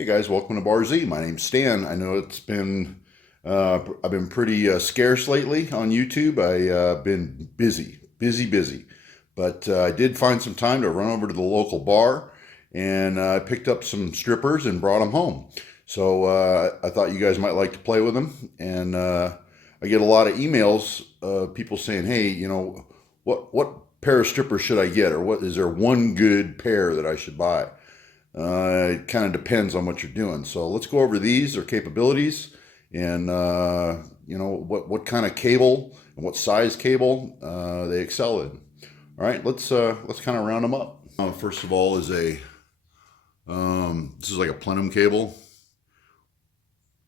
Hey guys, welcome to Bar Z. My name's Stan. I know I've been pretty scarce lately on YouTube. I've been busy. But I did find some time to run over to the local bar, and I picked up some strippers and brought them home. So I thought you guys might like to play with them. And I get a lot of emails, people saying, "Hey, what pair of strippers should I get, or what is there one good pair that I should buy?" It kind of depends on what you're doing. So let's go over these, their capabilities, and what kind of cable and what size cable they excel in. All right, let's kind of round them up. First of all, is a this is like a plenum cable,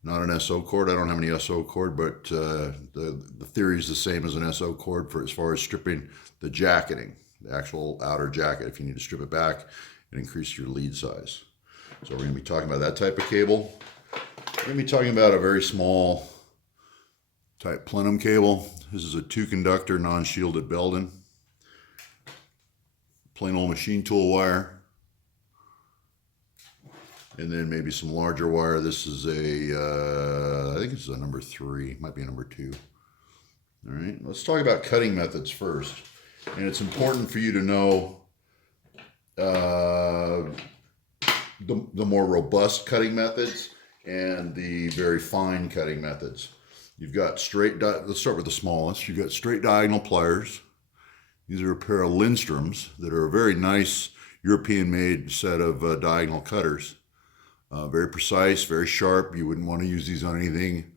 not an SO cord. I don't have any SO cord, but the theory is the same as an SO cord for as far as stripping the jacketing, the actual outer jacket. If you need to strip it back and increase your lead size. So we're going to be talking about that type of cable. We're going to be talking about a very small type plenum cable. This is a 2-conductor non-shielded Belden. Plain old machine tool wire. And then maybe some larger wire. This is I think this is a number 3, might be a number 2. All right, let's talk about cutting methods first. And it's important for you to know the more robust cutting methods and the very fine cutting methods. You've got let's start with the smallest. You've got straight diagonal pliers. These are a pair of Lindstroms that are a very nice European-made set of diagonal cutters. Very precise, very sharp. You wouldn't want to use these on anything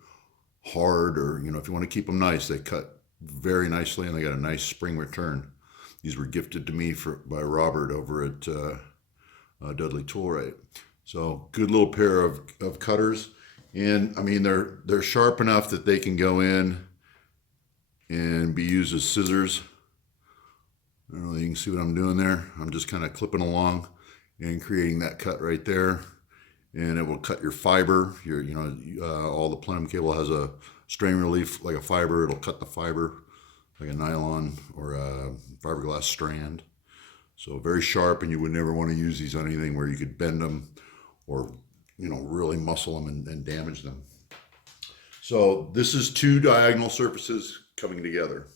hard, or if you want to keep them nice, they cut very nicely and they got a nice spring return. These were gifted to me by Robert over at Dudley Toolrite. So good little pair of cutters, and I mean they're sharp enough that they can go in and be used as scissors. I don't know if you can see what I'm doing there. I'm just kind of clipping along and creating that cut right there, and it will cut your fiber. All the plenum cable has a strain relief like a fiber. It'll cut the fiber like a nylon or a fiberglass strand. So very sharp, and you would never want to use these on anything where you could bend them or really muscle them and damage them. So this is 2 diagonal surfaces coming together.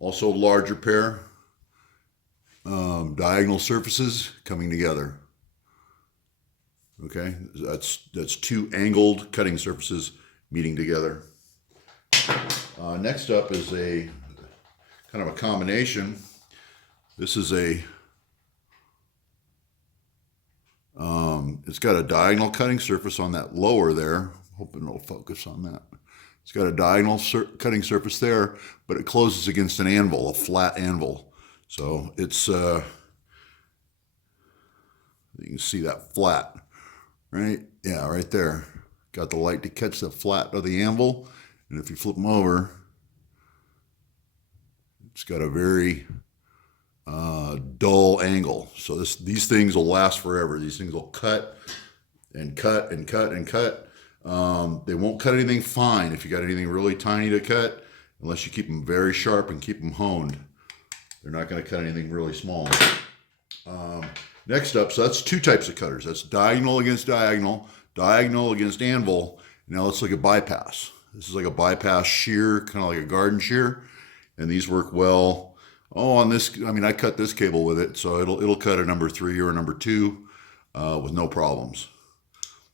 Also larger pair, diagonal surfaces coming together. Okay, that's 2 angled cutting surfaces meeting together. Next up is a kind of a combination. This is it's got a diagonal cutting surface on that lower there. Hoping it'll focus on that. It's got a diagonal cutting surface there, but it closes against an anvil, a flat anvil. So it's, you can see that flat, right? Yeah, right there. Got the light to catch the flat of the anvil. And if you flip them over, it's got a very dull angle. So these things will last forever. These things will cut and cut and cut and cut. They won't cut anything fine if you got anything really tiny to cut, unless you keep them very sharp and keep them honed. They're not going to cut anything really small. Next up, so that's 2 types of cutters. That's diagonal against diagonal, diagonal against anvil. Now let's look at bypass. This is like a bypass shear, kind of like a garden shear, and these work well. Oh, on this, I mean, I cut this cable with it, so it'll cut a number 3 or a number 2 with no problems.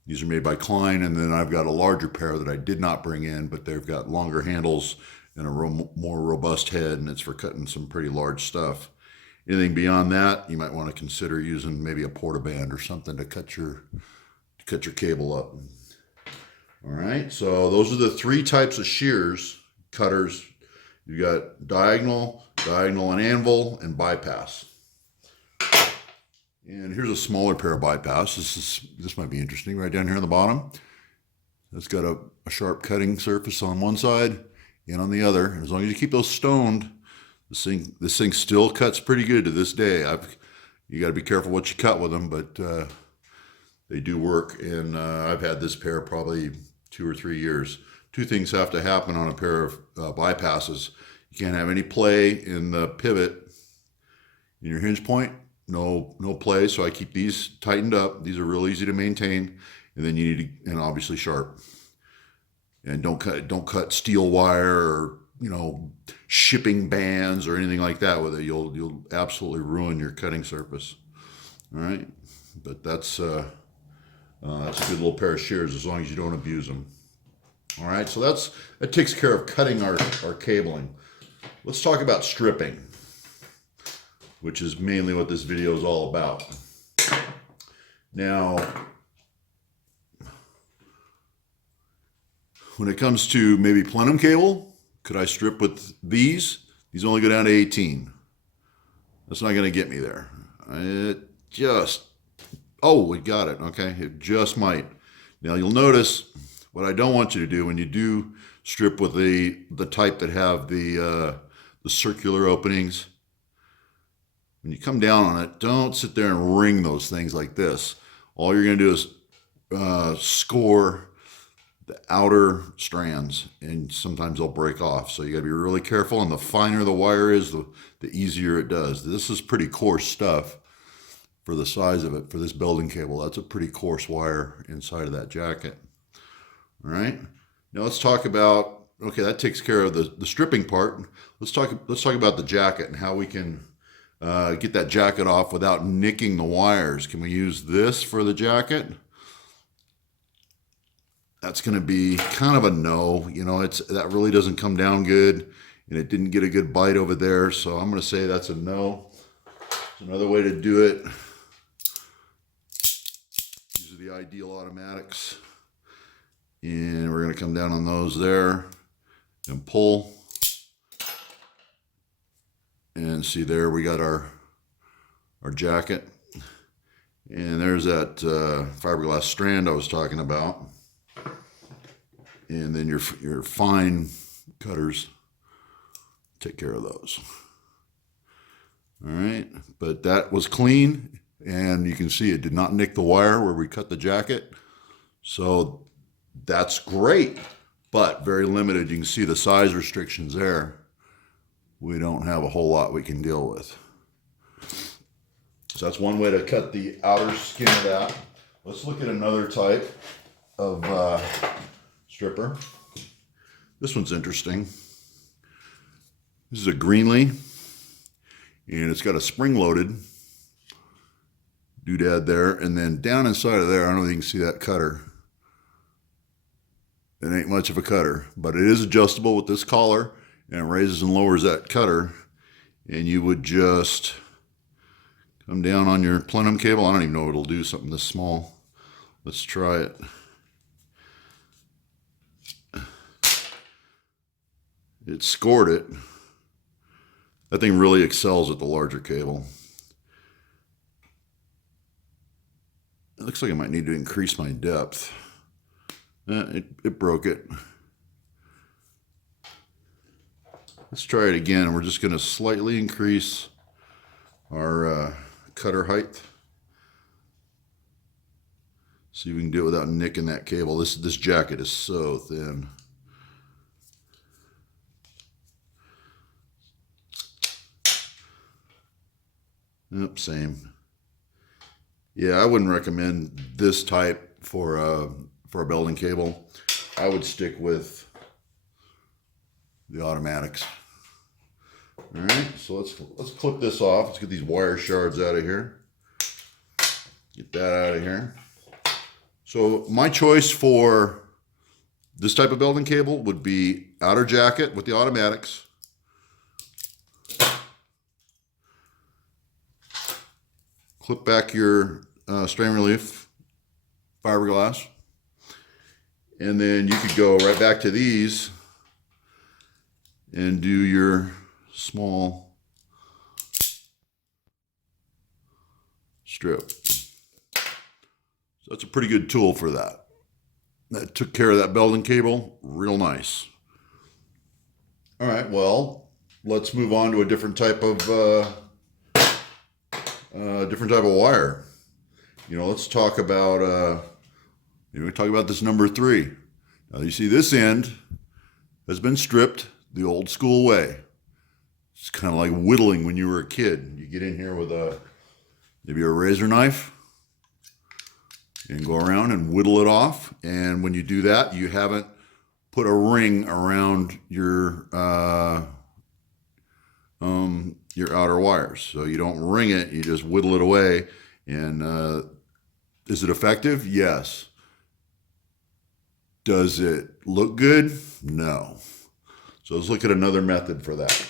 These are made by Klein, and then I've got a larger pair that I did not bring in, but they've got longer handles and a more robust head, and it's for cutting some pretty large stuff. Anything beyond that, you might want to consider using maybe a Portaband or something to cut your cable up. All right, so those are the 3 types of shears, cutters. You got diagonal and anvil, and bypass. And here's a smaller pair of bypass. This might be interesting. Right down here on the bottom, it's got a sharp cutting surface on one side and on the other. And as long as you keep those stoned, this thing still cuts pretty good to this day. You got to be careful what you cut with them, but they do work. And I've had this pair probably 2 or 3 years. 2 things have to happen on a pair of bypasses. You can't have any play in the pivot in your hinge point. no play. So I keep these tightened up. These are real easy to maintain. And then you need to, and obviously sharp. And don't cut steel wire or, shipping bands or anything like that with it. You'll absolutely ruin your cutting surface. All right, but that's a good little pair of shears as long as you don't abuse them. All right, so that takes care of cutting our cabling. Let's talk about stripping, which is mainly what this video is all about. Now, when it comes to maybe plenum cable, could I strip with these? These only go down to 18. That's not going to get me there. We got it. Okay, it just might. Now you'll notice what I don't want you to do when you do strip with the type that have the circular openings. When you come down on it, don't sit there and wring those things like this. All you're going to do is score the outer strands, and sometimes they'll break off. So you got to be really careful, and the finer the wire is, the easier it does. This is pretty coarse stuff for the size of it, for this belting cable. That's a pretty coarse wire inside of that jacket. All right, now let's talk about, okay, that takes care of the stripping part. Let's talk about the jacket and how we can get that jacket off without nicking the wires. Can we use this for the jacket? That's going to be kind of a no. That really doesn't come down good, and it didn't get a good bite over there, so I'm going to say that's a no. There's another way to do it. These are the Ideal automatics, and we're going to come down on those there and pull, and see there we got our jacket, and there's that fiberglass strand I was talking about. And then your fine cutters take care of those. All right, but that was clean, and you can see it did not nick the wire where we cut the jacket. So that's great, but very limited. You can see the size restrictions there. We don't have a whole lot we can deal with. So that's one way to cut the outer skin of that. Let's look at another type of stripper. This one's interesting. This is a Greenlee, and it's got a spring-loaded doodad there, and then down inside of there, I don't know if you can see that cutter. It ain't much of a cutter, but it is adjustable with this collar, and it raises and lowers that cutter, and you would just come down on your plenum cable. I don't even know if it'll do something this small. Let's try it. It scored it. That thing really excels at the larger cable. It looks like I might need to increase my depth. It broke it. Let's try it again. We're just going to slightly increase our cutter height. See if we can do it without nicking that cable. This jacket is so thin. Yep, same. Yeah, I wouldn't recommend this type for a belting cable. I would stick with the automatics. All right, so let's clip this off. Let's get these wire shards out of here. Get that out of here. So my choice for this type of belting cable would be outer jacket with the automatics. Clip back your strain relief fiberglass, and then you could go right back to these and do your small strip. So that's a pretty good tool for that. That took care of that belting cable real nice. All right, well, let's move on to a different type of wire. Let's talk about this number 3. Now you see this end has been stripped the old school way. It's kind of like whittling when you were a kid. You get in here with a maybe a razor knife, and go around and whittle it off. And when you do that, you haven't put a ring around your outer wires. So you don't ring it, you just whittle it away. And is it effective? Yes. Does it look good? No. So let's look at another method for that.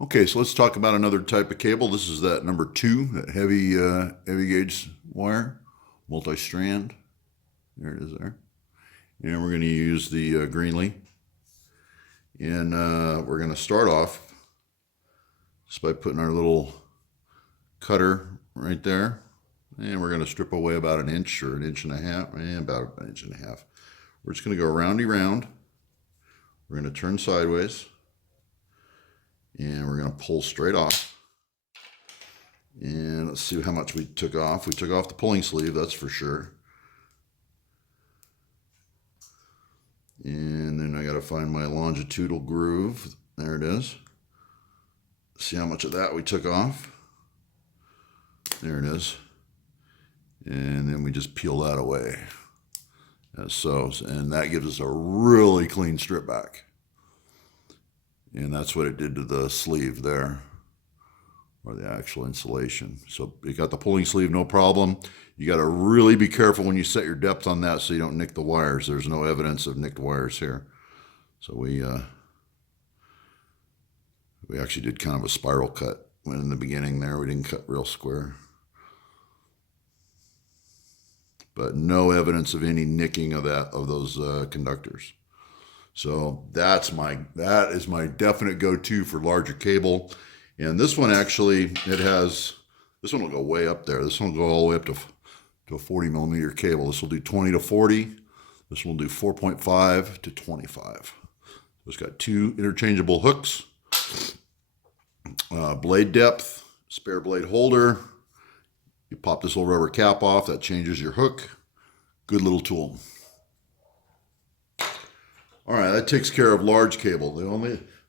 Okay, so let's talk about another type of cable. This is that number 2, that heavy gauge wire, multi-strand. There it is there. And we're going to use the Greenlee. And we're going to start off just by putting our little cutter right there. And we're going to strip away about an inch or an inch and a half, and about an inch and a half. We're just going to go roundy round. We're going to turn sideways. And we're going to pull straight off. And let's see how much we took off. We took off the pulling sleeve, that's for sure. And then I got to find my longitudinal groove. There it is. See how much of that we took off. There it is. And then we just peel that away, as so. And that gives us a really clean strip back. And that's what it did to the sleeve there, or the actual insulation. So you got the pulling sleeve, no problem. You got to really be careful when you set your depth on that so you don't nick the wires. There's no evidence of nicked wires here. So we actually did kind of a spiral cut when in the beginning there. We didn't cut real square. But no evidence of any nicking of those conductors. So that is my definite go-to for larger cable. And this one actually, this one will go way up there. This one will go all the way up to a 40 millimeter cable. This will do 20 to 40. This one will do 4.5 to 25. It's got 2 interchangeable hooks, blade depth, spare blade holder. You pop this little rubber cap off, that changes your hook. Good little tool. All right, that takes care of large cable. The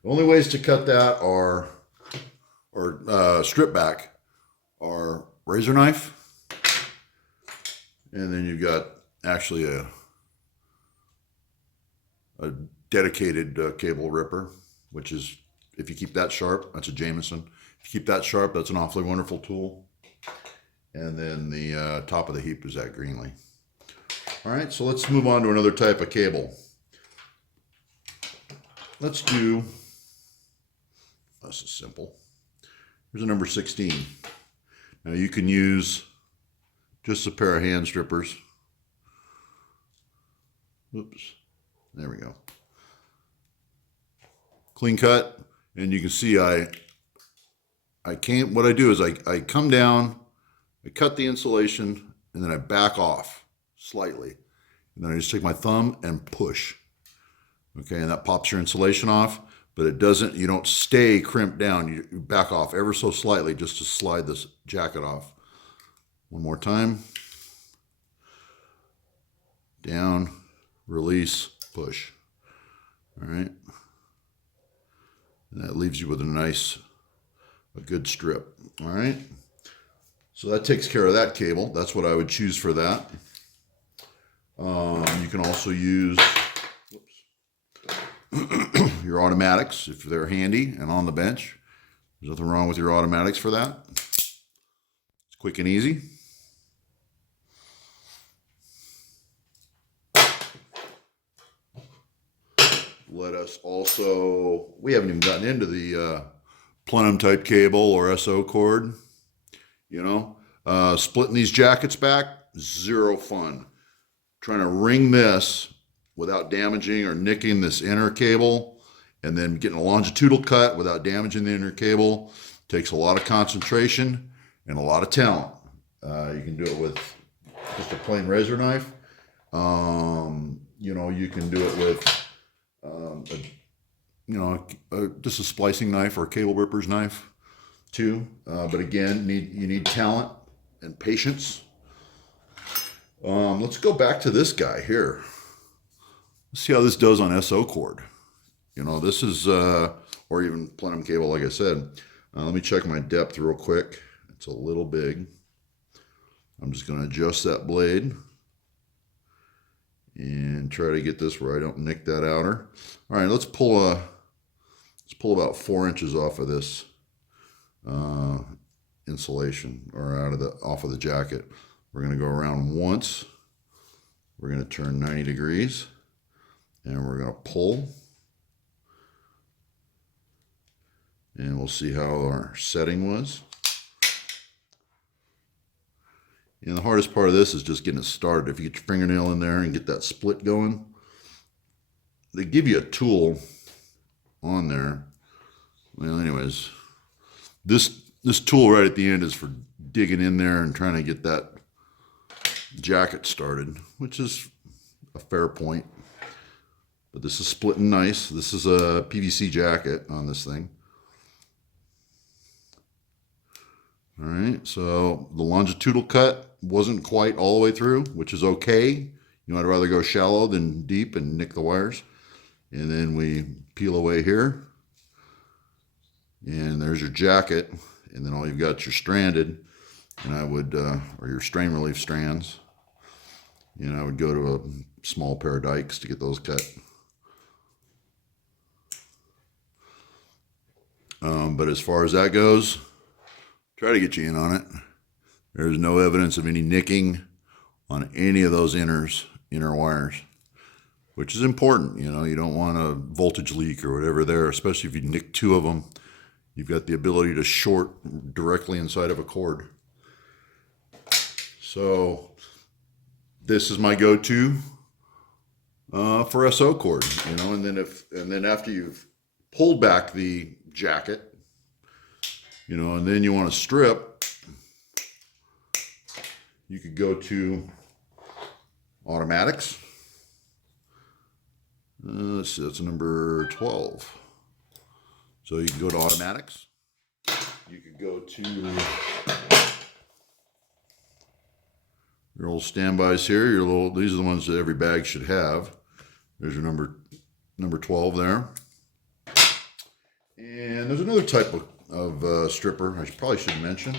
only ways to cut that or strip back are razor knife, and then you've got actually a dedicated cable ripper, which is, if you keep that sharp, that's a Jameson. If you keep that sharp, that's an awfully wonderful tool. And then the top of the heap is that Greenlee. All right, so let's move on to another type of cable. Let's do, this is simple. Here's a number 16. Now you can use just a pair of hand strippers. Oops, there we go. Clean cut, and you can see what I do is I come down, I cut the insulation, and then I back off slightly. And then I just take my thumb and push. Okay, and that pops your insulation off, but you don't stay crimped down. You back off ever so slightly just to slide this jacket off. One more time. Down, release, push. All right. And that leaves you with a good strip. All right. So that takes care of that cable. That's what I would choose for that. You can also use your automatics if they're handy and on the bench. There's nothing wrong with your automatics for that. It's quick and easy. Let us also, we haven't even gotten into the plenum type cable or SO cord. You know, splitting these jackets back, zero fun. Trying to ring this without damaging or nicking this inner cable, and then getting a longitudinal cut without damaging the inner cable takes a lot of concentration and a lot of talent. You can do it with just a plain razor knife. You know, you can do it with just a splicing knife or a cable ripper's knife too. But again, you need talent and patience. Let's go back to this guy here. Let's see how this does on SO cord. You know, this is, or even plenum cable, like I said. Let me check my depth real quick. It's a little big. I'm just going to adjust that blade and try to get this where I don't nick that outer. All right, let's pull about 4 inches off of this insulation, or off of the jacket. We're going to go around once. We're going to turn 90 degrees, and we're going to pull, and we'll see how our setting was. And the hardest part of this is just getting it started. If you get your fingernail in there and get that split going, they give you a tool on there. Well, anyways, this tool right at the end is for digging in there and trying to get that jacket started, which is a fair point. But this is splitting nice. This is a PVC jacket on this thing. All right, so the longitudinal cut wasn't quite all the way through, which is okay. You know, I'd rather go shallow than deep and nick the wires. And then we peel away here. And there's your jacket. And then all you've got is your stranded. And I would, or your strain relief strands. And I would go to a small pair of dikes to get those cut. But as far as that goes, try to get you in on it. There's no evidence of any nicking on any of those inner wires, which is important. You know, you don't want a voltage leak or whatever there, especially if you nick 2 of them. You've got the ability to short directly inside of a cord. So this is my go-to for SO cord, you know, and then after you've pulled back the jacket, you know, and then you want to strip, you could go to automatics. Let's see, that's number 12. So you can go to automatics. You could go to your old standbys here. These are the ones that every bag should have. There's your number 12 there. And there's another type of stripper I probably should mention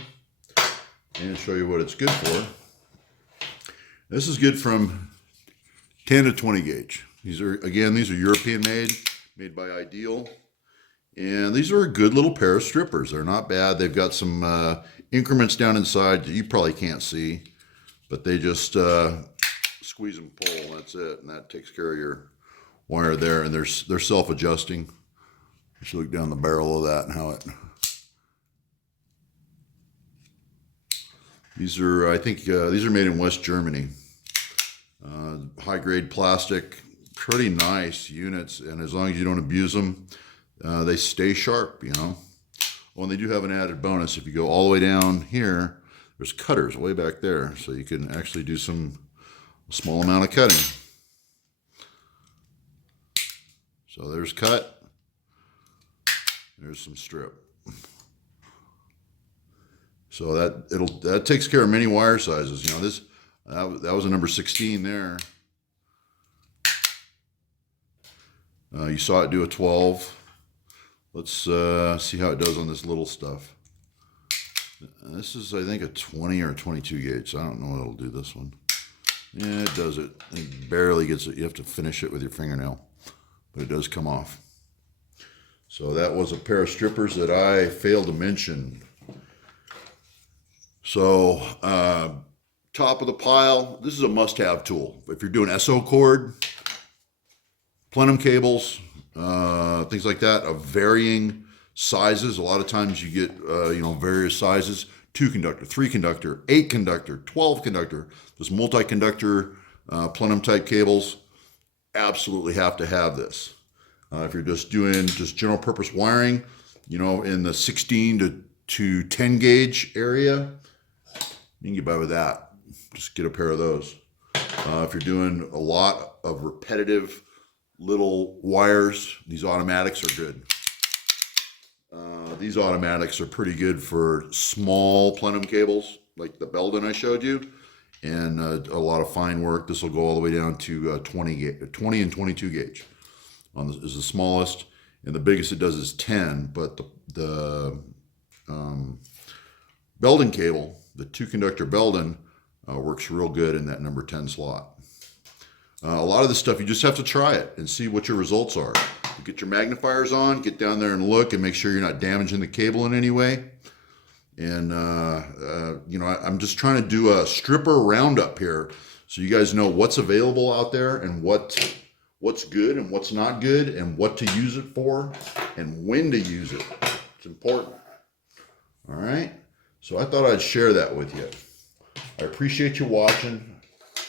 and show you what it's good for. This is good from 10 to 20 gauge. These are European made by Ideal. And these are a good little pair of strippers. They're not bad. They've got some increments down inside that you probably can't see, but they just squeeze and pull, and that's it. And that takes care of your wire there. And they're self-adjusting. You should look down the barrel of that and how it... I think these are made in West Germany. High-grade plastic, pretty nice units, and as long as you don't abuse them, they stay sharp, you know. Oh, and they do have an added bonus. If you go all the way down here, there's cutters way back there, so you can actually do a small amount of cutting. So there's cut. There's some strip. So that takes care of many wire sizes. You know, that was a number 16 there. You saw it do a 12. Let's see how it does on this little stuff. This is, I think, a 20 or a 22 gauge. So I don't know what it'll do this one. Yeah, it does it. It barely gets it. You have to finish it with your fingernail, but it does come off. So that was a pair of strippers that I failed to mention. So top of the pile, this is a must-have tool. If you're doing SO cord, plenum cables, things like that of varying sizes. A lot of times you get, various sizes, 2 conductor, 3 conductor, 8 conductor, 12 conductor, this multi-conductor plenum type cables, absolutely have to have this. If you're just doing general purpose wiring, you know, in the 16 to 10 gauge area, you can get by with that. Just get a pair of those. If you're doing a lot of repetitive little wires, these automatics are good. These automatics are pretty good for small plenum cables, like the Belden I showed you, and a lot of fine work. This will go all the way down to 20 and 22 gauge. Is the smallest, and the biggest it does is 10. But the Belden cable, the 2 conductor Belden, Works real good in that number 10 slot. A lot of this stuff, you just have to try it and see what your results are. You get your magnifiers on, get down there and look and make sure you're not damaging the cable in any way. And, I'm just trying to do a stripper roundup here so you guys know what's available out there and what's good and what's not good and what to use it for and when to use it. It's important. All right. So I thought I'd share that with you. I appreciate you watching.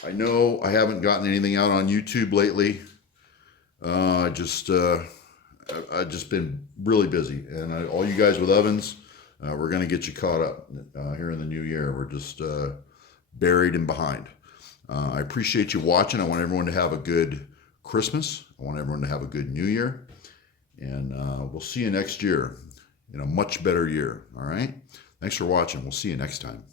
I know I haven't gotten anything out on YouTube lately. I've just been really busy, and all you guys with ovens, we're going to get you caught up here in the new year. We're just buried and behind. I appreciate you watching. I want everyone to have a good Christmas. I want everyone to have a good New Year, and we'll see you next year in a much better year. All right. Thanks for watching. We'll see you next time.